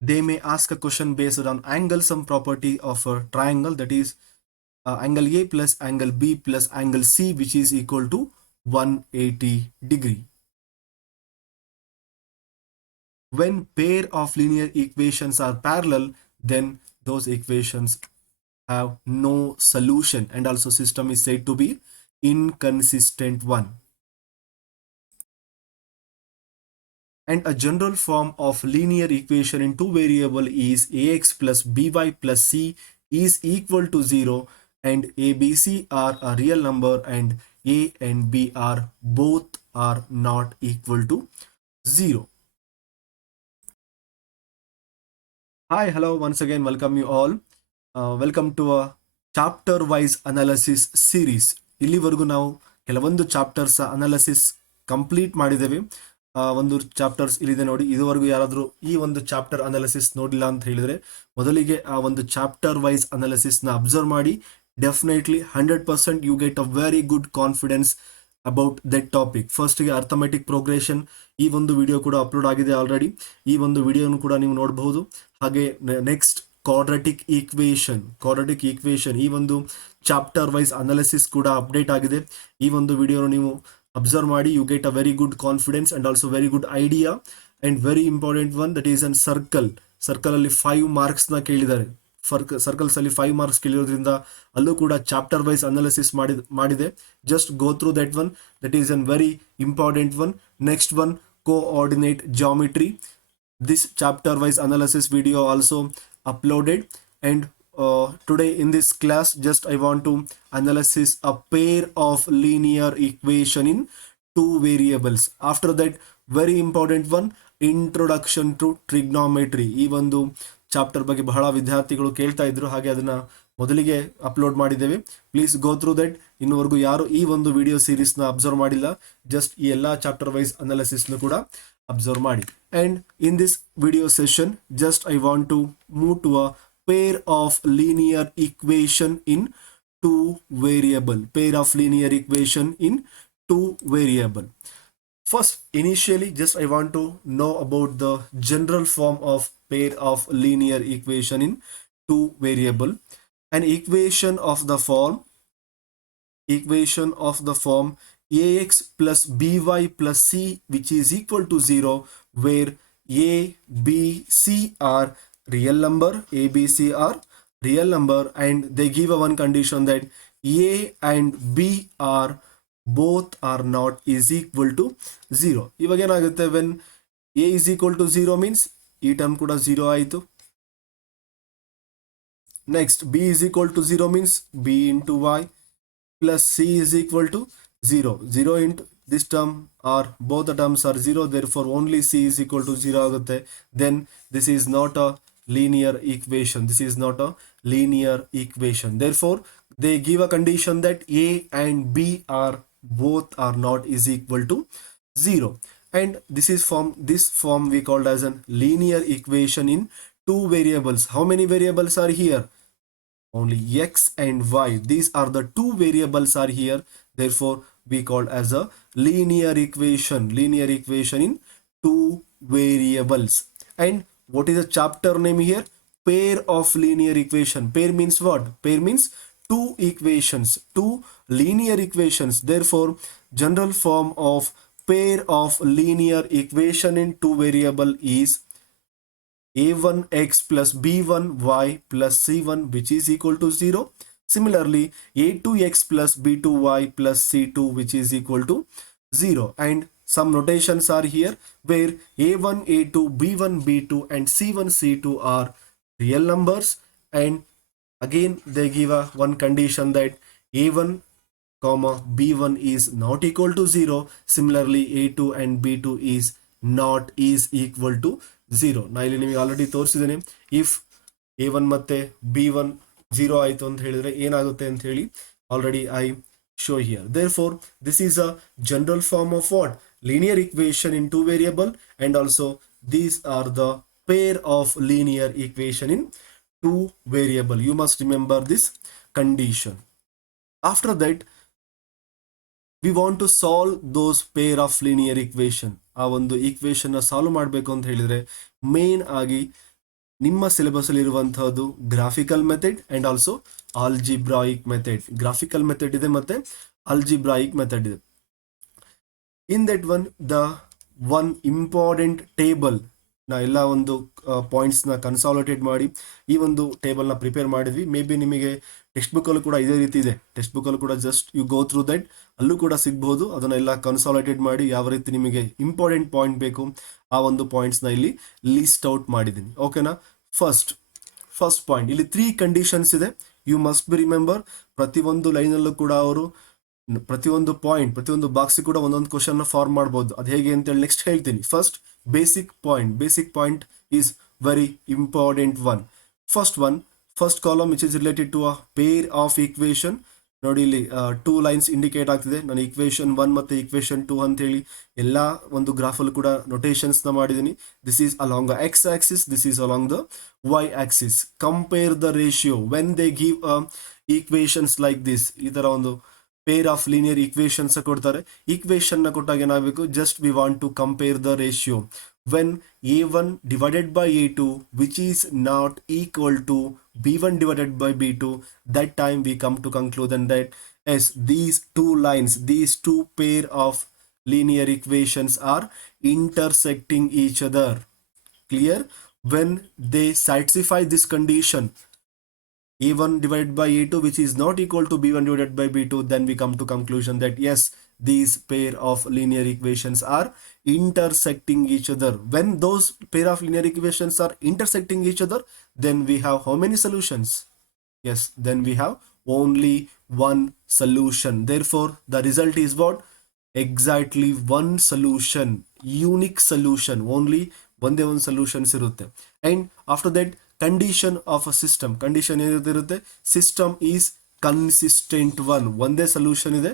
they may ask a question based on angle sum property of a triangle, that is angle A plus angle B plus angle C, which is equal to 180 degree. When pair of linear equations are parallel, then those equations have no solution, and also system is said to be inconsistent one. And a general form of linear equation in two variable is ax plus by plus c is equal to 0, and abc are a real number and a and b are both are not equal to 0. Hi, hello, once again, welcome you all. Welcome to a chapter wise analysis series. ಇಲ್ಲಿವರೆಗೂ ನಾವು ಕೆಲವೊಂದು chapters analysis complete ಮಾಡಿದ್ದೇವೆ. ಒಂದು chapters ಇಲ್ಲಿದೆ ನೋಡಿ. ಇದುವರೆಗೂ ಯಾರಾದರೂ ಈ ಒಂದು ಚಾಪ್ಟರ್ ಅನಾಲಿಸಿಸ್ ನೋಡಿಲ್ಲ ಅಂತ ಹೇಳಿದ್ರೆ ಮೊದಲಿಗೆ ಆ ಒಂದು ಚಾಪ್ಟರ್ ವೈಸ್ ಅನಾಲಿಸಿಸ್ ನ ಅಬ್ಸರ್ವ್ ಮಾಡಿ. Definitely 100% you get a very good confidence about that topic. ಫಸ್ಟ್ಗೆ ಅರ್ಥಮೆಟಿಕ್ ಪ್ರೋಗ್ರೆಷನ್ ಈ ಒಂದು ವಿಡಿಯೋ ಕೂಡ ಅಪ್ಲೋಡ್ ಆಗಿದೆ ಆಲ್ರೆಡಿ. ಈ ಒಂದು ವಿಡಿಯೋನು ಕೂಡ ನೀವು ನೋಡಬಹುದು. ಹಾಗೆ ನೆಕ್ಸ್ಟ್ ಕ್ವಾಡ್ರಾಟಿಕ್ ಈಕ್ವೇಷನ್ ಈ ಒಂದು ಚಾಪ್ಟರ್ ವೈಸ್ ಅನಾಲಿಸಿಸ್ ಕೂಡ ಅಪ್ಡೇಟ್ ಆಗಿದೆ. ಈ ಒಂದು ವಿಡಿಯೋ ನೀವು ಅಬ್ಸರ್ವ್ ಮಾಡಿ. You get a very good confidence and also very good idea. And very important one, that is an circle ಅಲ್ಲಿ 5 ಮಾರ್ಕ್ಸ್ ನ ಕೇಳಿದ್ದಾರೆ. ಸರ್ಕಲ್ಸ್ ಅಲ್ಲಿ 5 ಮಾರ್ಕ್ಸ್ ಕೇಳಿರೋದ್ರಿಂದ ಅಲ್ಲೂ ಕೂಡ ಚಾಪ್ಟರ್ ವೈಸ್ ಅನಾಲಿಸಿಸ್ ಮಾಡಿದೆ. Just go through that one, that is an very important one. Next one, coordinate geometry. This chapter wise analysis video also uploaded. And today in this class just I want to analysis a pair of linear equation in two variables. After that, very important one, introduction to trigonometry. ಈ ಒಂದು chapter ಬಗ್ಗೆ ಬಹಳ ವಿದ್ಯಾರ್ಥಿಗಳು ಕೇಳ್ತಾ ಇದ್ರು, ಹಾಗೆ ಅದನ್ನ ಮೊದಲಿಗೆ ಅಪ್ಲೋಡ್ ಮಾಡಿದ್ದೇವೆ. Please go through that. ಇನ್ನುವರೆಗೂ ಯಾರು ಈ ಒಂದು ವಿಡಿಯೋ ಸೀರೀಸ್ ನ ಅಬ್ಸರ್ವ್ ಮಾಡಿಲ್ಲ, ಜಸ್ಟ್ ಈ ಎಲ್ಲಾ ಚಾಪ್ಟರ್ ವೈಸ್ ಅನಾಲಿಸಿಸ್ ನ ಕೂಡ ಅಬ್ಸರ್ವ್ ಮಾಡಿ. And in this video session just I want to move to a pair of linear equation in two variable. First, initially just I want to know about the general form of pair of linear equation in two variable. An equation of the form ax plus by plus c which is equal to 0, where a b c are real number, and they give a one condition that a and b are both are not is equal to 0. ಇವಾಗ ಏನಾಗುತ್ತೆ, when a is equal to 0 means ಈ term ಕೂಡ 0 ಆಯಿತು. Next, b is equal to 0 means b into y plus c is equal to 0 into this term, or both the terms are 0, therefore only c is equal to 0 ಆಗುತ್ತೆ. Then this is not a linear equation. Therefore they give a condition that a and b are both are not is equal to 0, and this form we called as a linear equation in two variables. How many variables are here? Only x and y. These are the two variables are here, therefore we called as a linear equation in two variables. And what is the chapter name here? Pair of linear equation. Pair means what? Pair means two linear equations. Therefore general form of pair of linear equation in two variable is a1x plus b1y plus c1 which is equal to 0. Similarly, a2x plus b2y plus c2 which is equal to 0. And some notations are here where a1, a2, b1, b2 and c1, c2 are real numbers, and again they give a one condition that a1 comma b1 is not equal to 0. Similarly, a2 and b2 is not is equal to 0. ನಾ ಇಲ್ಲಿ ನಿಮಗೆ already ತೋರಿಸಿದ್ದೇನೆ. If a1 ಮತ್ತೆ b1 0 ಆಯಿತು ಅಂತ ಹೇಳಿದ್ರೆ ಏನಾಗುತ್ತೆ ಅಂತ ಹೇಳಿ already I show here. Therefore this is a general form of what? Linear equation in two variable, and also these are the pair of linear equation in two variable. You must remember this condition. After that, we want to solve those pair of linear equation. ಆ ಒಂದು equation solve ಮಾಡಬೇಕು ಅಂತ ಹೇಳಿದ್ರೆ main ಆಗಿ ನಿಮ್ಮ syllabus ಅಲ್ಲಿ ಇರುವಂತಹದ್ದು graphical method and also algebraic method. Graphical method ಇದೆ ಮತ್ತೆ ಆಲ್ಜಿಬ್ರಾಯಿಕ್ ಮೆಥಡ್ ಇದೆ. In that one important table ನಾ ಎಲ್ಲ ಒಂದು ಪಾಯಿಂಟ್ಸ್ನ ಕನ್ಸಾಲಿಡೇಟ್ ಮಾಡಿ ಈ ಒಂದು ಟೇಬಲ್ನ ಪ್ರಿಪೇರ್ ಮಾಡಿದ್ವಿ. ಮೇ ಬಿ ನಿಮಗೆ ಟೆಕ್ಸ್ಟ್ ಬುಕ್ಕಲ್ಲೂ ಕೂಡ ಇದೇ ರೀತಿ ಇದೆ. ಟೆಕ್ಸ್ಟ್ ಬುಕ್ಕಲ್ಲೂ ಕೂಡ just you go through that, ಅಲ್ಲೂ ಕೂಡ ಸಿಗ್ಬೋದು. ಅದನ್ನೆಲ್ಲ ಕನ್ಸಾಲಿಡೇಟ್ ಮಾಡಿ ಯಾವ ರೀತಿ ನಿಮಗೆ ಇಂಪಾರ್ಟೆಂಟ್ ಪಾಯಿಂಟ್ ಬೇಕು ಆ ಒಂದು ಪಾಯಿಂಟ್ಸ್ನ ಇಲ್ಲಿ ಲಿಸ್ಟ್ ಔಟ್ ಮಾಡಿದ್ದೀನಿ. ಓಕೆನಾ? ಫಸ್ಟ್ ಪಾಯಿಂಟ್, ಇಲ್ಲಿ 3 ಕಂಡೀಷನ್ಸ್ ಇದೆ. You must be remember. ಪ್ರತಿಯೊಂದು ಲೈನಲ್ಲೂ ಕೂಡ ಅವರು ಪ್ರತಿಯೊಂದು ಬಾಕ್ಸ್ ಕೂಡ ಒಂದೊಂದು ಕ್ವಶನ್ ಫಾರ್ಮ್ ಮಾಡ್ಬೋದು. ಅದು ಹೇಗೆ ಅಂತೇಳಿ ನೆಕ್ಸ್ಟ್ ಹೇಳ್ತೀನಿ. First basic point is very important one. First column which is related to a pair of equation. ನೋಡಿ ಇಲ್ಲಿ 2 ಲೈನ್ಸ್ ಇಂಡಿಕೇಟ್ ಆಗ್ತಿದೆ. ನಾನು ಈಕ್ವೇಶನ್ 1 ಮತ್ತೆ ಈಕ್ವೇಶನ್ 2 ಅಂತ ಹೇಳಿ ಎಲ್ಲ ಒಂದು ಗ್ರಾಫಲ್ಲಿ ಕೂಡ ನೊಟೇಷನ್ಸ್ ನ ಮಾಡಿದ್ದೀನಿ. This is along the x axis, this is along the y axis. Compare the ratio when they give equations like this. ಈ ತರ ಒಂದು ಪೇರ್ ಆಫ್ ಲೀನಿಯರ್ ಈಕ್ವೇಶನ್ಸ್ ಕೊಡ್ತಾರೆ. ಈಕ್ವೇಶನ್ ನ ಕೊಟ್ಟಾಗ ಏನಾಗಬೇಕು, just we want to compare the ratio when a1 divided by a2 which is not equal to b1 divided by b2. That time we come to conclusion that as these two pair of linear equations are intersecting each other. Clear? When they satisfy this condition, a1 divided by a2 which is not equal to b1 divided by b2, then we come to conclusion that yes, these pair of linear equations are intersecting each other. When those pair of linear equations are intersecting each other, then we have how many solutions? Yes, then we have only one solution. Therefore the result is what? Exactly one solution, unique solution. Only ಒಂದೇ ಒಂದು solutions ಇರುತ್ತೆ. And after that condition of a system. Condition ಏನಿರುತ್ತೆ? System is consistent one. ಒಂದೇ solution ಇದೆ.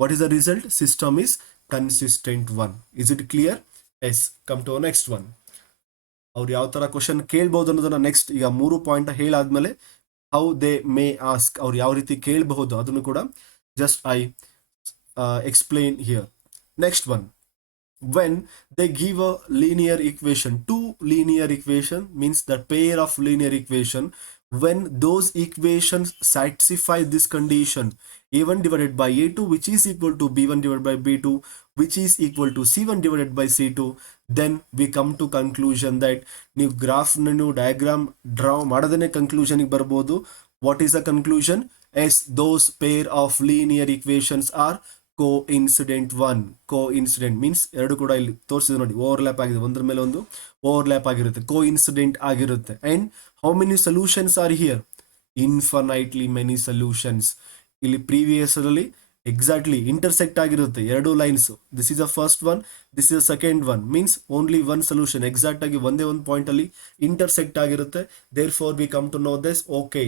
What is the result? System is consistent one. Is it clear? Yes. Come to next one. ಅವ್ರು ಯಾವ ತರ question ಕೇಳ್ಬಹುದು ಅನ್ನೋದನ್ನ next, ಈಗ 3 point ಹೇಳಾದ್ಮೇಲೆ ಹೌ ದೇ ಮೇ ಆಸ್ಕ್, ಅವ್ರು ಯಾವ ರೀತಿ ಕೇಳಬಹುದು ಅದನ್ನು ಕೂಡ just I explain here. Next one, when they give a linear equation, two linear equation means the pair of linear equation, when those equations satisfy this condition, a1 divided by a2 which is equal to b1 divided by b2 which is equal to c1 divided by c2, then we come to conclusion that ನೀವು graph ನೀವು diagram draw ಮಾಡದೇನೆ conclusion ಗೆ ಬರ್ಬೋದು. What is the conclusion? Yes, those pair of linear equations are coincident one. Coincident means ಎರಡು ಕೂಡ ಇಲ್ಲಿ ತೋರಿಸಿದೆ ನೋಡಿ, ಓವರ್ಲ್ಯಾಪ್ ಆಗಿದೆ, ಒಂದ್ರ ಮೇಲೆ ಒಂದು ಓವರ್ಲ್ಯಾಪ್ ಆಗಿರುತ್ತೆ, ಕೋಇನ್ಸಿಡೆಂಟ್ ಆಗಿರುತ್ತೆ. And how many solutions are here? Infinitely many solutions. ಇಲ್ಲಿ ಪ್ರೀವಿಯಸ್ ಅಲ್ಲಿ ಎಕ್ಸಾಕ್ಟ್ಲಿ ಇಂಟರ್ಸೆಕ್ಟ್ ಆಗಿರುತ್ತೆ ಎರಡು lines. This is the first one, this is the second one. Means only one solution, exact ಆಗಿ ಒಂದೇ ಒಂದು ಪಾಯಿಂಟ್ ಅಲ್ಲಿ ಇಂಟರ್ಸೆಕ್ಟ್ ಆಗಿರುತ್ತೆ. Therefore we come to know this. Okay,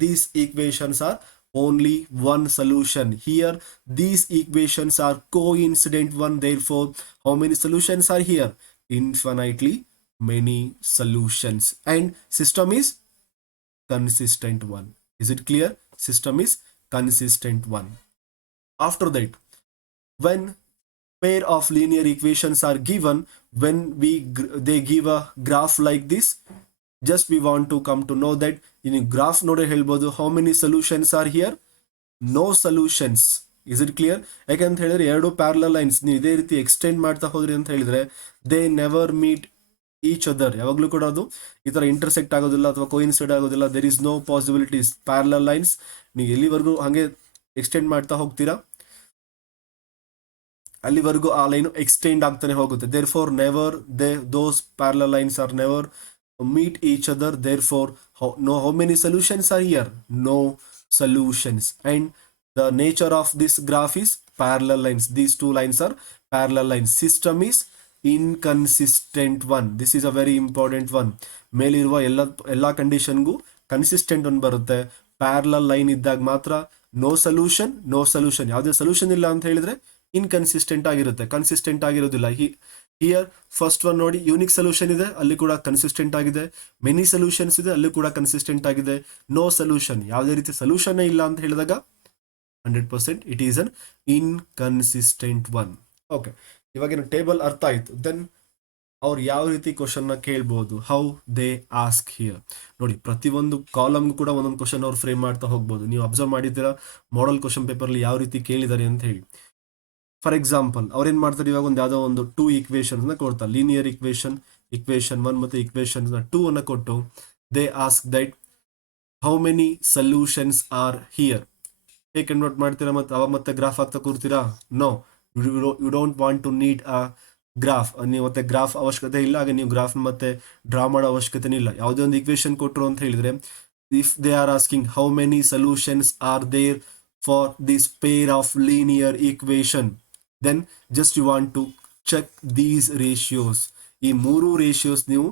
these equations are only one solution. Here these equations are coincident one. Therefore how many solutions are here? Infinitely many solutions. And system is consistent one. Is it clear? System is consistent one. After that, when pair of linear equations are given, when they give a graph like this, just we want to come to know that in graph ನೋಡಿ ಹೇಳ್ಬೋದು how many solutions are here? No solutions. Is it clear? ಯಾಕಂತ ಹೇಳಿದ್ರೆ ಎರಡು parallel lines ನೀವು ಇದೇ ರೀತಿ extend ಮಾಡ್ತಾ ಹೋದ್ರಿ ಅಂತ ಹೇಳಿದ್ರೆ they never meet each other. ಯಾವಾಗಲೂ ಕೂಡ ಅದು ಈ ತರ ಇಂಟರ್ಸೆಕ್ಟ್ ಆಗೋದಿಲ್ಲ ಅಥವಾ ಕೋಇನ್ಸೈಡ್ ಆಗೋದಿಲ್ಲ. There is no possibilities. Parallel lines ನೀವು ಎಲ್ಲಿವರೆಗೂ ಹಾಗೆ ಎಕ್ಸ್ಟೆಂಡ್ ಮಾಡ್ತಾ ಹೋಗ್ತೀರಾ ಅಲ್ಲಿವರೆಗೂ ಆ ಲೈನ್ ಎಕ್ಸ್ಟೆಂಡ್ ಆಗ್ತಾನೆ ಹೋಗುತ್ತೆ. Therefore never those parallel lines are never meet each other. Therefore how many solutions are here? No solutions. And the nature of this graph is parallel lines. These two lines are parallel lines. System is inconsistent one. This is a very important one. ಮೇಲಿರುವ ಎಲ್ಲ ಕಂಡೀಷನ್ಗೂ consistent ಒಂದು ಬರುತ್ತೆ. Parallel line ಇದ್ದಾಗ ಮಾತ್ರ no solution. ಯಾವುದೇ solution ಇಲ್ಲ ಅಂತ ಹೇಳಿದ್ರೆ ಇನ್ಕನ್ಸಿಸ್ಟೆಂಟ್ ಆಗಿರುತ್ತೆ, ಕನ್ಸಿಸ್ಟೆಂಟ್ ಆಗಿರೋದಿಲ್ಲ. ಹಿಯರ್ ಫಸ್ಟ್ ಒನ್ ನೋಡಿ, ಯೂನಿಕ್ ಸೊಲ್ಯೂಷನ್ ಇದೆ, ಅಲ್ಲಿ ಕೂಡ ಕನ್ಸಿಸ್ಟೆಂಟ್ ಆಗಿದೆ. ಮೆನಿ ಸೊಲ್ಯೂಷನ್ಸ್ ಇದೆ, ಅಲ್ಲಿ ಕೂಡ ಕನ್ಸಿಸ್ಟೆಂಟ್ ಆಗಿದೆ. ನೋ ಸೊಲ್ಯೂಷನ್, ಯಾವುದೇ ರೀತಿ ಸೊಲ್ಯೂಷನ್ ಇಲ್ಲ ಅಂತ ಹೇಳಿದಾಗ 100% it is an inconsistent one. Okay, ಇವಾಗಿನ ಟೇಬಲ್ ಅರ್ಥ ಆಯ್ತು. ದೆನ್ ಅವ್ರು ಯಾವ ರೀತಿ ಕ್ವಶನ್ನ ಕೇಳ್ಬೋದು, ಹೌ ದೇ ಆಸ್ಕ್ ಹಿಯರ್. ನೋಡಿ, ಪ್ರತಿಯೊಂದು ಕಾಲಮ್ಗೂ ಕೂಡ ಒಂದೊಂದು ಕ್ವಶನ್ ಅವ್ರು ಫ್ರೇಮ್ ಮಾಡ್ತಾ ಹೋಗ್ಬೋದು. ನೀವು ಅಬ್ಸರ್ವ್ ಮಾಡಿದ್ದೀರಾ ಮಾಡೆಲ್ ಕ್ವಶನ್ ಪೇಪರ್ಲಿ ಯಾವ ರೀತಿ ಕೇಳಿದ್ದಾರೆ ಅಂತ ಹೇಳಿ. ಫಾರ್ ಎಕ್ಸಾಂಪಲ್ ಅವ್ರೇನ್ ಮಾಡ್ತಾರೆ, ಇವಾಗ ಒಂದು ಯಾವುದೋ ಒಂದು 2 ಈಕ್ವೇಷನ್ಸ್ನ ಕೊಡ್ತಾರೆ, ಲೀನಿಯರ್ ಇಕ್ವೇಷನ್ 1 ಮತ್ತು ಇಕ್ವೇಷನ್ 2 ಅನ್ನ ಕೊಟ್ಟು they ask that how many solutions are here. ಹೇಗೆ ಕನ್ವರ್ಟ್ ಮಾಡ್ತೀರಾ, ಮತ್ತೆ ಅವಾಗ ಮತ್ತೆ ಗ್ರಾಫ್ ಆಗ್ತಾ ಕೂರ್ತೀರಾ? No, you don't want to need a graph. ನೀವು ಮತ್ತೆ ಗ್ರಾಫ್ ಅವಶ್ಯಕತೆ ಇಲ್ಲ, ಹಾಗೆ ನೀವು ಗ್ರಾಫ್ ಮತ್ತೆ ಡ್ರಾ ಮಾಡೋ ಅವಶ್ಯಕತೆ ಇಲ್ಲ. ಯಾವುದೇ ಒಂದು ಇಕ್ವೇಷನ್ ಕೊಟ್ಟರು ಅಂತ ಹೇಳಿದ್ರೆ, if they are asking how many solutions are there for this pair of linear equation, then just you want to check these ratios. ಈ 3 ರೇಷಿಯೋಸ್ ನೀವು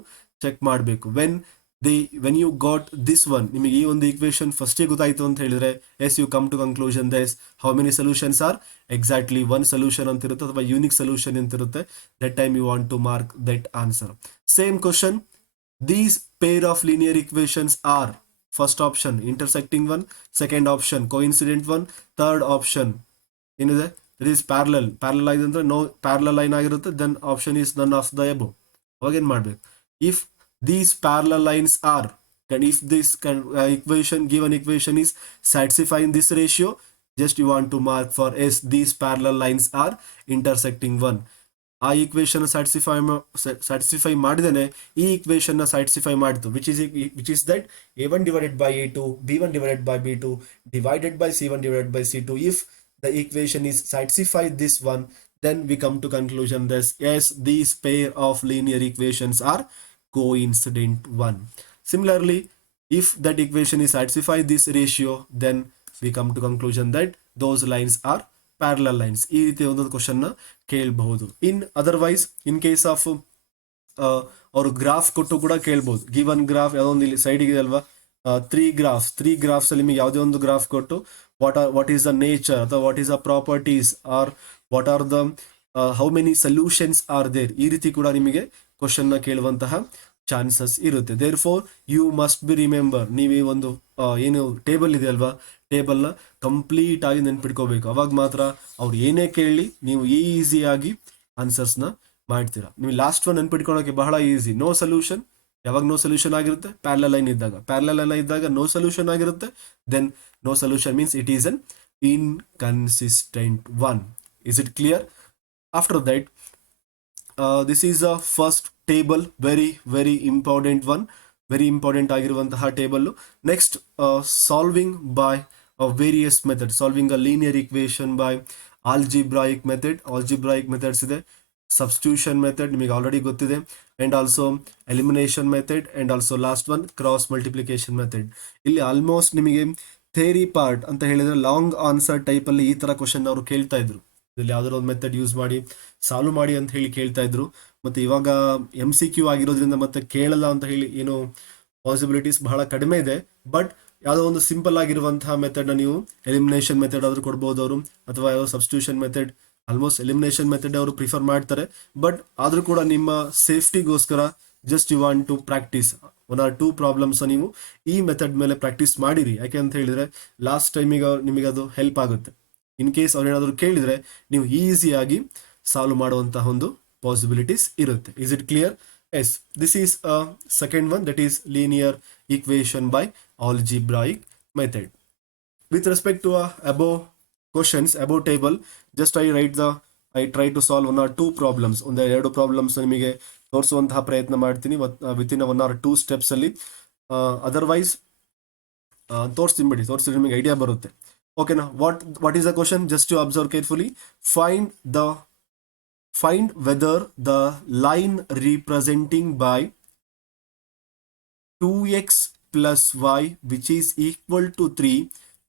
ಚೆಕ್ ಮಾಡಬೇಕು. When you got this one, ನಿಮಗೆ ಈ ಒಂದು equation ಫಸ್ಟೇ ಗೊತ್ತಾಯ್ತು ಅಂತ ಹೇಳಿದ್ರೆ, yes you come to conclusion thus how many solutions are exactly 1 solution ಅಂತ ಇರುತ್ತೆ, ಅಥವಾ ಯೂನಿಕ್ ಸೊಲ್ಯೂಷನ್ ಅಂತ ಇರುತ್ತೆ. That time you want to mark that answer. Same question, these pair of linear equations are, first option intersecting one, second option coincident one, third option ಏನಿದೆ it is parallel ಆಗಿದೆ ಅಂದ್ರೆ no parallel line ಆಗಿರುತ್ತೆ, then option is none of the above. ಅವಾಗ ಏನು ಮಾಡಬೇಕು, if these parallel lines are, and if this given equation is satisfying this ratio, just you want to mark for S, these parallel lines are intersecting one. ಆ equation satisfy ಮಾಡಿದೇನೆ ಈ equation satisfy ಮಾಡಿತು, which is that a1 divided by a2 b1 divided by b2 divided by c1 divided by c2. If the equation is satisfied this one, then we come to conclusion that yes, these pair of linear equations are coincident one. Similarly, if that equation is satisfy this ratio, then we come to conclusion that those lines are parallel lines. ಈ ರೀತಿ ಒಂದು question ನ ಕೇಳಬಹುದು. ಇನ್ otherwise, in case of ಅವರು graph ಕೊಟ್ಟು ಕೂಡ ಕೇಳ್ಬಹುದು. Given graph ಯಾವುದೊಂದು ಇಲ್ಲಿ ಸೈಡ್ ಇದೆ ಅಲ್ವಾ, ತ್ರೀ ಗ್ರಾಫ್ಸ್ ಅಲ್ಲಿ ನಿಮಗೆ ಯಾವುದೇ ಒಂದು ಗ್ರಾಫ್ ಕೊಟ್ಟು ವಾಟ್ ಈಸ್ ದ ನೇಚರ್ ಅಥವಾ what is the properties are what are the how many solutions are there, ಈ ರೀತಿ ಕೂಡ ನಿಮಗೆ ಕ್ವಶನ್ ನ ಕೇಳುವಂತಹ ಚಾನ್ಸಸ್ ಇರುತ್ತೆ. Therefore you must be remember, ನೀವು ಒಂದು ಏನು ಟೇಬಲ್ ಇದೆ ಅಲ್ವಾ, ಟೇಬಲ್ನ ಕಂಪ್ಲೀಟ್ ಆಗಿ ನೆನ್ಪಿಟ್ಕೋಬೇಕು. ಅವಾಗ ಮಾತ್ರ ಅವ್ರು ಏನೇ ಕೇಳಿ ನೀವು ಈಸಿಯಾಗಿ ಆನ್ಸರ್ಸ್ನ ಮಾಡ್ತೀರಾ. ನೀವು ಲಾಸ್ಟ್ ಒನ್ ನೆನ್ಪಿಟ್ಕೊಳ್ಳೋಕೆ ಬಹಳ ಈಸಿ. ನೋ ಸೊಲ್ಯೂಷನ್, ಯಾವಾಗ ನೋ ಸೊಲ್ಯೂಷನ್ ಆಗಿರುತ್ತೆ, ಪ್ಯಾರಲಲ್ ಲೈನ್ ಇದ್ದಾಗ ನೋ ಸೊಲ್ಯೂಷನ್ ಆಗಿರುತ್ತೆ. Then no solution means it is an inconsistent one. Is it clear? After that, this is a first table, very important one, very important ಆಗಿರುವಂತಹ table. Next, solving by various methods, solving a linear equation by algebraic methods ಇದೆ, substitution method ನಿಮಗೆ already ಗೊತ್ತಿದೆ, and also elimination method, and also last one cross multiplication method. ಇಲ್ಲಿ almost ನಿಮಗೆ theory part ಅಂತ ಹೇಳಿದ್ರೆ long answer type ಅಲ್ಲಿ ಈ ತರ ಕ್ವಶನ್ ಅವರು ಕೇಳ್ತಾ ಇದ್ರು. ಇಲ್ಲಿ ಯಾವ್ದಾದ್ರು ಒಂದು ಮೆಥಡ್ ಯೂಸ್ ಮಾಡಿ ಸಾಲ್ವ್ ಮಾಡಿ ಅಂತ ಹೇಳಿ ಕೇಳ್ತಾ ಇದ್ರು. ಮತ್ತೆ ಇವಾಗ MCQ ಆಗಿರೋದ್ರಿಂದ ಮತ್ತೆ ಕೇಳಲ್ಲ ಅಂತ ಹೇಳಿ ಏನು ಪಾಸಿಬಿಲಿಟೀಸ್ ಬಹಳ ಕಡಿಮೆ ಇದೆ. ಬಟ್ ಯಾವುದೋ ಒಂದು ಸಿಂಪಲ್ ಆಗಿರುವಂತಹ ಮೆಥಡ್ ನ ನೀವು ಎಲಿಮಿನೇಷನ್ ಮೆಥಡ್ ಆದ್ರೂ ಕೊಡ್ಬೋದು ಅವರು, ಅಥವಾ ಯಾವುದೋ substitution method. Almost elimination method ಅವರು ಪ್ರಿಫರ್ ಮಾಡ್ತಾರೆ. ಬಟ್ ಆದ್ರೂ ಕೂಡ ನಿಮ್ಮ ಸೇಫ್ಟಿಗೋಸ್ಕರ just you want to practice 1 or 2 problems ನೀವು ಈ ಮೆಥಡ್ ಮೇಲೆ ಪ್ರಾಕ್ಟೀಸ್ ಮಾಡಿರಿ. ಯಾಕೆ ಅಂತ ಹೇಳಿದ್ರೆ ಲಾಸ್ಟ್ ಟೈಮಿಗೆ ನಿಮಗೆ ಅದು ಹೆಲ್ಪ್ ಆಗುತ್ತೆ. ಇನ್ ಕೇಸ್ ಅವ್ರೇನಾದ್ರು ಕೇಳಿದ್ರೆ ನೀವು ಈಸಿಯಾಗಿ ಸಾಲ್ವ್ ಮಾಡುವಂತಹ ಒಂದು ಪಾಸಿಬಿಲಿಟೀಸ್ ಇರುತ್ತೆ. Is it clear? Yes, this is second one, that is linear equation by algebraic method. With respect to above questions, above table, just I try to solve 1 or 2 problems. ಒಂದು 2 problems ನಿಮಗೆ ತೋರಿಸುವಂತಹ ಪ್ರಯತ್ನ ಮಾಡ್ತೀನಿ within 1 or 2 steps ಅಲ್ಲಿ. Otherwise ತೋರಿಸಿದ್ರೆ ನಿಮಗೆ idea ಬರುತ್ತೆ. ಓಕೆನಾ? What is the question? Just to observe carefully. Find whether the line representing by 2x plus y which is equal to 3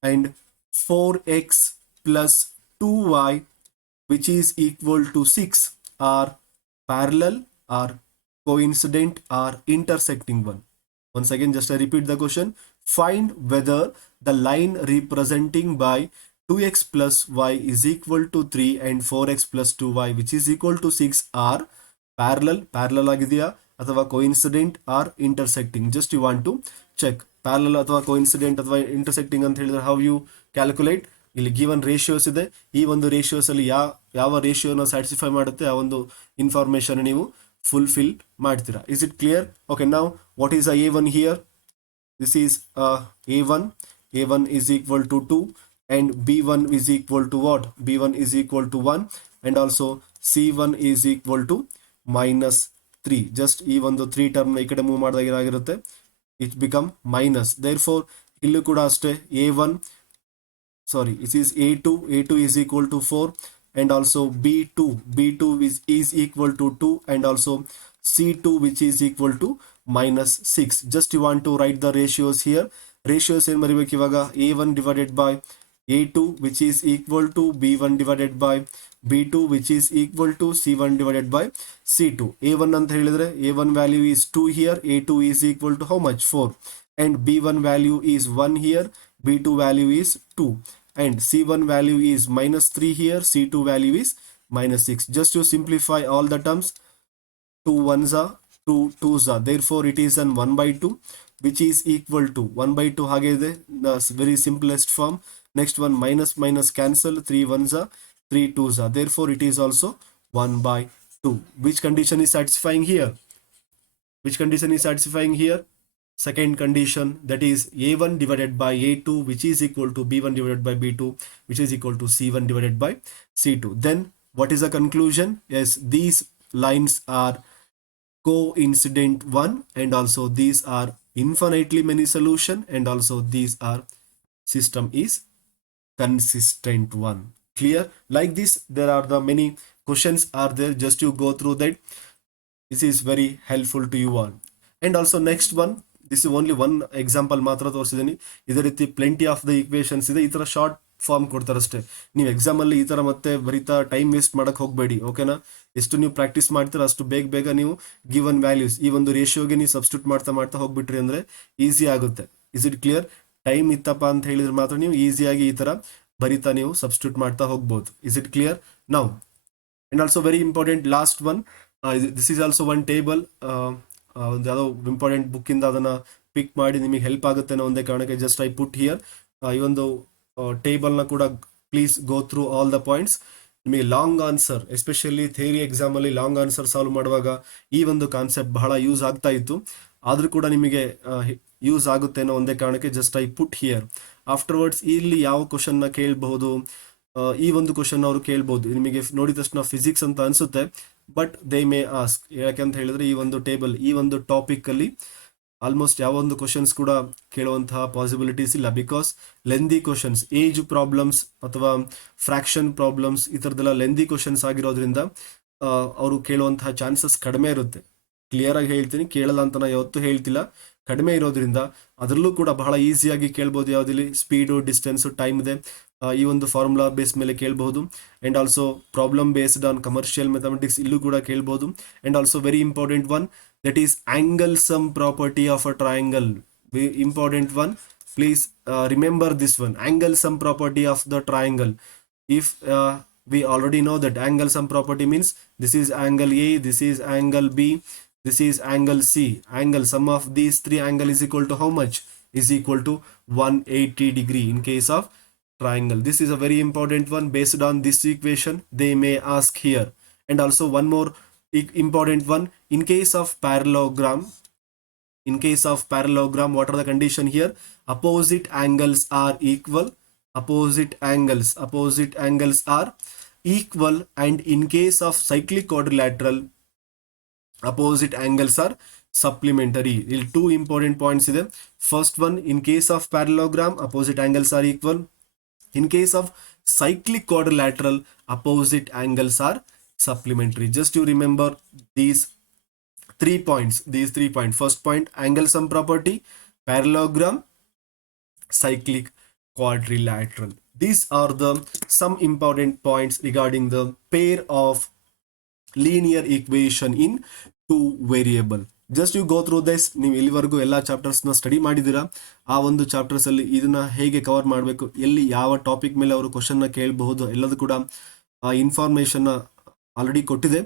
and 4x plus 2y which is equal to 6 are parallel, are coincident, are intersecting one. Once again, just I repeat the question. Find whether the line representing by 2x plus y is equal to 3 and 4x plus 2y which is equal to 6 are parallel ಆಗಿದೆಯಾ ಅಥವಾ coincident or intersecting. Just you want to check. Parallel ಅಥವಾ coincident ಅಥವಾ intersecting ಅಂತ ಹೇಳಿದ್ರೆ how you calculate. ಇಲ್ಲಿ given ratios ಇದೆ, ಈ ಒಂದು ರೇಷಿಯೋಸ್ ಅಲ್ಲಿ ಯಾವ ರೇಷಿಯೋನ ಸ್ಯಾಟಿಸ್ಫೈ ಮಾಡುತ್ತೆ ಆ ಒಂದು ಇನ್ಫಾರ್ಮೇಶನ್ ನೀವು ಫುಲ್ಫಿಲ್ ಮಾಡ್ತೀರಾ. Is it clear? ಓಕೆ, ನಾವು what is a A1 here? This is A1. A1 is equal to 2 and B1 is equal to what? B1 is equal to 1 and also C1 is equal to minus 3. Just ಈ ಒಂದು 3 term ಈ ಕಡೆ move ಮಾಡಿದಾಗ ಏನಾಗಿರುತ್ತೆ, it become minus. Therefore ಇಲ್ಲೂ ಕೂಡ ಅಷ್ಟೇ A1, sorry, it is A2 is equal to 4 and also B2 is equal to 2 and also C2 which is equal to minus 6. Just you want to write the ratios here. Ratios ಏನು ಬರೀಬೇಕು ಇವಾಗ? A1 divided by A2 which is equal to B1 divided by B2 which is equal to C1 divided by C2. A1 ಅಂತ ಹೇಳಿದ್ರೆ A1 value is 2 here, A2 is equal to how much? 4 and B1 value is 1 here, B2 value is 2 and C1 value is minus 3 here, C2 value is minus 6. Just to simplify all the terms, 2 ones are 2 2s are, therefore it is an 1 by 2 which is equal to 1 by 2 ಹಾಗೆ ಇದೆ, the very simplest form. Next one, minus minus cancel, 3 ones are 3 2s are, therefore it is also 1 by 2. Which condition is satisfying here? Which condition is satisfying here? Second condition, that is A1 divided by A2 which is equal to B1 divided by B2 which is equal to C1 divided by C2. Then what is the conclusion? Yes, these lines are coincident one and also these are infinitely many solution and also these are system is consistent one. Clear? Like this there are the many questions are there, just you go through that. This is very helpful to you all. And also next one, this is only one example ಮಾತ್ರ ತೋರಿಸಿದ್ದೀನಿ. ಇದೇ ರೀತಿ plenty of the equations ಇದೆ, ಈ ಥರ short form ಕೊಡ್ತಾರಷ್ಟೇ. ನೀವು ಎಕ್ಸಾಮಲ್ಲಿ ಈ ಥರ ಮತ್ತೆ ಬರೀತಾ ಟೈಮ್ ವೇಸ್ಟ್ ಮಾಡೋಕ್ಕೆ ಹೋಗಬೇಡಿ, ಓಕೆನಾ? ಎಷ್ಟು ನೀವು ಪ್ರಾಕ್ಟೀಸ್ ಮಾಡ್ತೀರ ಅಷ್ಟು ಬೇಗ ನೀವು ಗಿವನ್ ವ್ಯಾಲ್ಯೂಸ್ ಈ ಒಂದು ರೇಷಿಯೋಗೆ ನೀವು ಸಬ್ಸ್ಟಿಟ್ಯೂಟ್ ಮಾಡ್ತಾ ಹೋಗ್ಬಿಟ್ರಿ ಅಂದರೆ ಈಸಿ ಆಗುತ್ತೆ. Is it clear? ಟೈಮ್ ಇತ್ತಪ್ಪ ಅಂತ ಹೇಳಿದ್ರೆ ಮಾತ್ರ ನೀವು ಈಸಿಯಾಗಿ ಈ ಥರ ಬರೀತಾ ನೀವು ಸಬ್ಸ್ಟಿಟ್ಯೂಟ್ ಮಾಡ್ತಾ ಹೋಗ್ಬೋದು. Is it clear? Now and also very important last one, this is also one table. ಒಂದು ಯಾವುದೋ ಇಂಪಾರ್ಟೆಂಟ್ ಬುಕ್ಕಿಂದ ಅದನ್ನು ಪಿಕ್ ಮಾಡಿ ನಿಮಗೆ ಹೆಲ್ಪ್ ಆಗುತ್ತೆ ಅನ್ನೋ ಒಂದೇ ಕಾರಣಕ್ಕೆ ಜಸ್ಟ್ ಐ ಪುಟ್ ಹಿಯರ್. ಈ ಒಂದು ಟೇಬಲ್ನ ಕೂಡ please go through all the points. ನಿಮಗೆ ಲಾಂಗ್ ಆನ್ಸರ್, ಎಸ್ಪೆಷಲಿ ಥಿಯರಿ ಎಕ್ಸಾಮಲ್ಲಿ ಲಾಂಗ್ ಆನ್ಸರ್ ಸಾಲ್ವ್ ಮಾಡುವಾಗ ಈ ಒಂದು ಕಾನ್ಸೆಪ್ಟ್ ಬಹಳ ಯೂಸ್ ಆಗ್ತಾ ಇತ್ತು. ಆದರೂ ಕೂಡ ನಿಮಗೆ ಯೂಸ್ ಆಗುತ್ತೆ ಅನ್ನೋ ಒಂದೇ ಕಾರಣಕ್ಕೆ just I put here. Afterwards ಇಲ್ಲಿ ಯಾವ ಕ್ವಶನ್ನ ಕೇಳಬಹುದು, ಈ ಒಂದು ಕ್ವಶನ್ ಅವರು ಕೇಳ್ಬೋದು. ನಿಮಗೆ ನೋಡಿದ ತಕ್ಷಣ ಫಿಸಿಕ್ಸ್ ಅಂತ ಅನಿಸುತ್ತೆ, ಬಟ್ ದೇ ಮೇ ಆಸ್ಕ್. ಯಾಕೆಂತ ಹೇಳಿದ್ರೆ ಈ ಒಂದು ಟೇಬಲ್ ಈ ಒಂದು ಟಾಪಿಕಲ್ಲಿ ಆಲ್ಮೋಸ್ಟ್ ಯಾವ ಒಂದು ಕ್ವಶನ್ಸ್ ಕೂಡ ಕೇಳುವಂತಹ ಪಾಸಿಬಿಲಿಟೀಸ್ ಇಲ್ಲ. Because lengthy questions, age problems ಅಥವಾ ಫ್ರಾಕ್ಷನ್ ಪ್ರಾಬ್ಲಮ್ಸ್ ಈ ಥರದ್ದೆಲ್ಲ ಲೆಂದಿ ಕ್ವಶನ್ಸ್ ಆಗಿರೋದ್ರಿಂದ ಅವರು ಕೇಳುವಂತಹ ಚಾನ್ಸಸ್ ಕಡಿಮೆ ಇರುತ್ತೆ. ಕ್ಲಿಯರಾಗಿ ಹೇಳ್ತೀನಿ, ಕೇಳಲ್ಲ ಅಂತ ನಾನು ಯಾವತ್ತೂ ಹೇಳ್ತಿಲ್ಲ, ಕಡಿಮೆ ಇರೋದ್ರಿಂದ ಅದರಲ್ಲೂ ಕೂಡ ಬಹಳ ಈಸಿಯಾಗಿ ಕೇಳ್ಬೋದು. ಯಾವುದಿಲ್ಲಿ ಸ್ಪೀಡು, ಡಿಸ್ಟೆನ್ಸು, ಟೈಮ್ ಇದೆ, ಈ ಒಂದು ಫಾರ್ಮುಲಾ ಬೇಸ್ ಮೇಲೆ ಕೇಳ್ಬೋದು. And also problem based on commercial mathematics ಇಲ್ಲೂ ಕೂಡ ಕೇಳ್ಬೋದು. And also very important one, that is angle sum property of a triangle. Very important one, please remember this one, angle sum property of the triangle. If we already know that angle sum property means this is angle A, this is angle B, this is angle C. Angle sum of these three angle is equal to how much? Is equal to 180 degree in case of triangle. This is a very important one. Based on this equation they may ask here. And also one more important one, in case of parallelogram, what are the condition here? Opposite angles are equal, opposite angles are equal, and in case of cyclic quadrilateral opposite angles are supplementary. Two important points ಇದೆ. First one, in case of parallelogram opposite angles are equal, in case of cyclic quadrilateral opposite angles are supplementary. Just you remember these 3 points. First point, angle sum property, parallelogram, cyclic quadrilateral. These are the some important points regarding the pair of linear equation in two variable. Just you go through this. ನೀವು ಇಲ್ಲಿವರೆಗೂ ಎಲ್ಲ ಚಾಪ್ಟರ್ಸ್ನ study ಮಾಡಿದ್ದೀರಾ. ಆ ಒಂದು ಚಾಪ್ಟರ್ಸಲ್ಲಿ ಇದನ್ನ ಹೇಗೆ cover ಮಾಡಬೇಕು, ಎಲ್ಲಿ ಯಾವ ಟಾಪಿಕ್ ಮೇಲೆ ಅವರು ಕ್ವಶನ್ನ ಕೇಳಬಹುದು, ಎಲ್ಲದೂ ಕೂಡ ಆ ಇನ್ಫಾರ್ಮೇಷನ್ನ ಆಲ್ರೆಡಿ ಕೊಟ್ಟಿದೆ.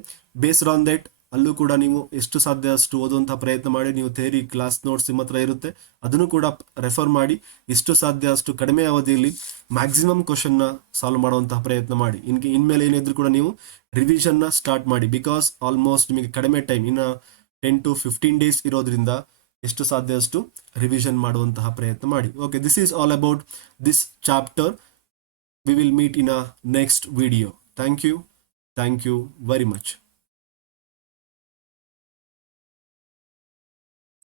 ಬೇಸ್ಡ್ ಆನ್ ದಟ್ ಅಲ್ಲೂ ಕೂಡ ನೀವು ಎಷ್ಟು ಸಾಧ್ಯ ಅಷ್ಟು ಓದುವಂತಹ ಪ್ರಯತ್ನ ಮಾಡಿ. ನೀವು ಥಿಯರಿ ಕ್ಲಾಸ್ ನೋಟ್ಸ್ ನಿಮ್ಮ ಹತ್ರ ಇರುತ್ತೆ, ಅದನ್ನು ಕೂಡ ರೆಫರ್ ಮಾಡಿ. ಎಷ್ಟು ಸಾಧ್ಯ ಅಷ್ಟು ಕಡಿಮೆ ಅವಧಿಯಲ್ಲಿ ಮ್ಯಾಕ್ಸಿಮಮ್ ಕ್ವಶನ್ನ ಸಾಲ್ವ್ ಮಾಡುವಂತಹ ಪ್ರಯತ್ನ ಮಾಡಿ. ಇನ್ಮೇಲೆ ಏನಿದ್ರು ಕೂಡ ನೀವು ರಿವಿಷನ್ನ ಸ್ಟಾರ್ಟ್ ಮಾಡಿ. ಬಿಕಾಸ್ ಆಲ್ಮೋಸ್ಟ್ ನಿಮಗೆ ಕಡಿಮೆ ಟೈಮ್, ಇನ್ನು 10 to 15 ಡೇಸ್ ಇರೋದ್ರಿಂದ ಎಷ್ಟು ಸಾಧ್ಯ ಅಷ್ಟು ರಿವಿಷನ್ ಮಾಡುವಂತಹ ಪ್ರಯತ್ನ ಮಾಡಿ. Okay, this is all about this chapter. We will meet in a next video. Thank you very much.